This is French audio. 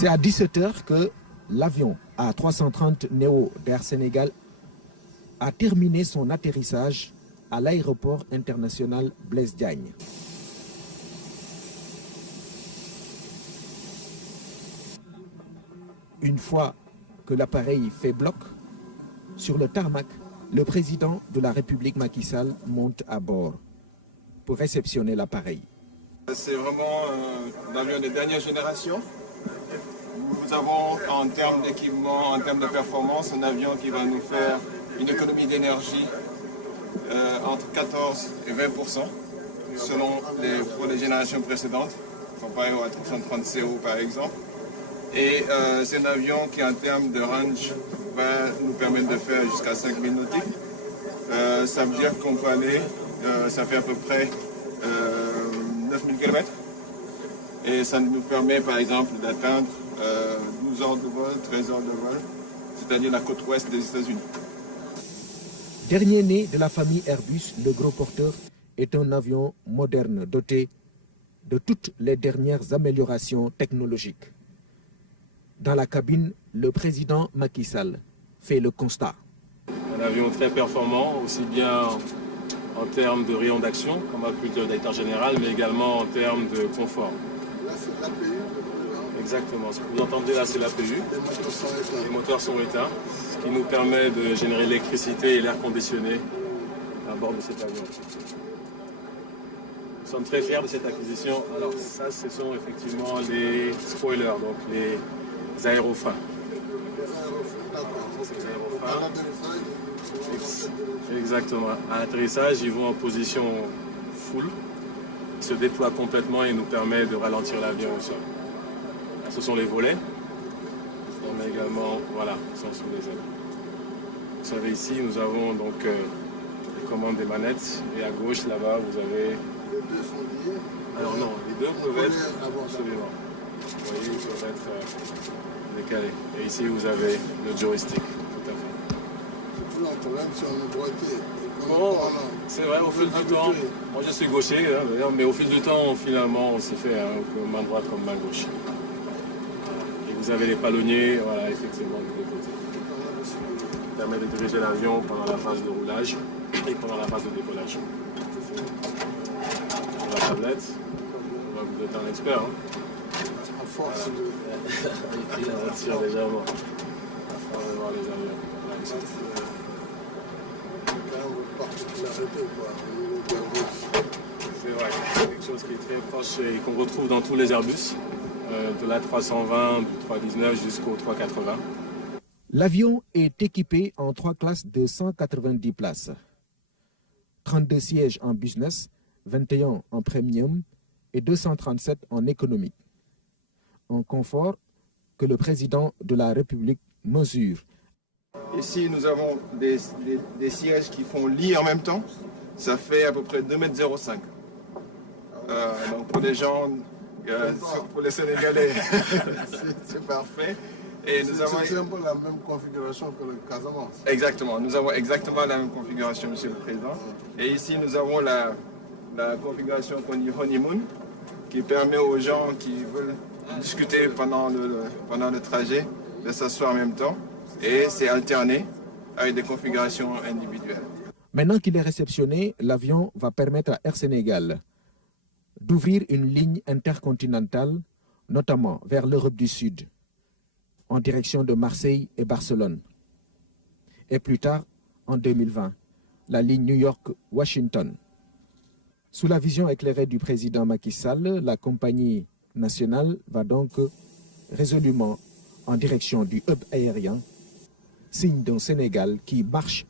C'est à 17h que l'avion A330 Neo d'Air Sénégal a terminé son atterrissage à l'aéroport international Blaise Diagne. Une fois que l'appareil fait bloc, sur le tarmac, le président de la République Macky Sall monte à bord pour réceptionner l'appareil. C'est vraiment un avion de dernière génération. Nous avons en termes d'équipement, en termes de performance, un avion qui va nous faire une économie d'énergie entre 14 et 20% pour les générations précédentes, comparé au A330 CO par exemple. Et c'est un avion qui en termes de range va nous permettre de faire jusqu'à 5000 nautiques. Ça veut dire qu'on peut aller, ça fait à peu près 9000 km. Et ça nous permet par exemple d'atteindre 12 heures de vol, 13 heures de vol, c'est-à-dire la côte ouest des États-Unis. Dernier né de la famille Airbus, le gros porteur est un avion moderne doté de toutes les dernières améliorations technologiques. Dans la cabine, le président Macky Sall fait le constat. Un avion très performant, aussi bien en termes de rayon d'action, comme a pu le dire le directeur général, mais également en termes de confort. Là, c'est l'APU. Exactement. Ce que vous entendez là, c'est l'APU. Les moteurs sont éteints, ce qui nous permet de générer l'électricité et l'air conditionné à bord de cet avion. Nous sommes très fiers de cette acquisition. Alors ça, ce sont effectivement les spoilers, donc les aérofreins. Exactement. À l'atterrissage, ils vont en position full. Ils se déploient complètement et nous permet de ralentir l'avion au sol. Là, ce sont les volets. On a également, voilà, ils sont sous les ailes. Vous savez, ici, nous avons donc les commandes des manettes. Et à gauche, là-bas, vous avez... Les deux sont liés. Alors non, les deux peuvent être... Absolument. Vous voyez, ils peuvent être décalés. Et ici, vous avez le joystick. Tout à fait. C'est toujours un problème si on est droitier. Bon, c'est vrai, au fil du temps, moi je suis gaucher, hein, d'ailleurs, mais au fil du temps, finalement, on s'est fait main droite comme main gauche. Et vous avez les palonniers, voilà, effectivement, de deux côtés. Ça permet de diriger l'avion pendant la phase de roulage et pendant la phase de décollage. Pour la tablette, vous êtes un expert. Hein. À force de... Il retire légèrement. On va voir les avions. C'est vrai, c'est quelque chose qui est très proche et qu'on retrouve dans tous les Airbus, de l'A320, du 319 jusqu'au 380. L'avion est équipé en 3 classes de 190 places. 32 sièges en business, 21 en premium et 237 en économique. Un confort que le président de la République mesure. Ici, nous avons des sièges qui font lit en même temps. Ça fait à peu près 2,05 m. Donc pour les gens, pour les Sénégalais, c'est parfait. Et nous avons... C'est un peu la même configuration que le Casamance. Exactement, nous avons exactement la même configuration, Monsieur le Président. Et ici, nous avons la configuration qu'on dit honeymoon, qui permet aux gens qui veulent discuter pendant le trajet de s'asseoir en même temps. Et c'est alterné avec des configurations individuelles. Maintenant qu'il est réceptionné, l'avion va permettre à Air Sénégal d'ouvrir une ligne intercontinentale, notamment vers l'Europe du Sud, en direction de Marseille et Barcelone. Et plus tard, en 2020, la ligne New York-Washington. Sous la vision éclairée du président Macky Sall, la compagnie nationale va donc résolument en direction du hub aérien, signe d'un Sénégal qui marche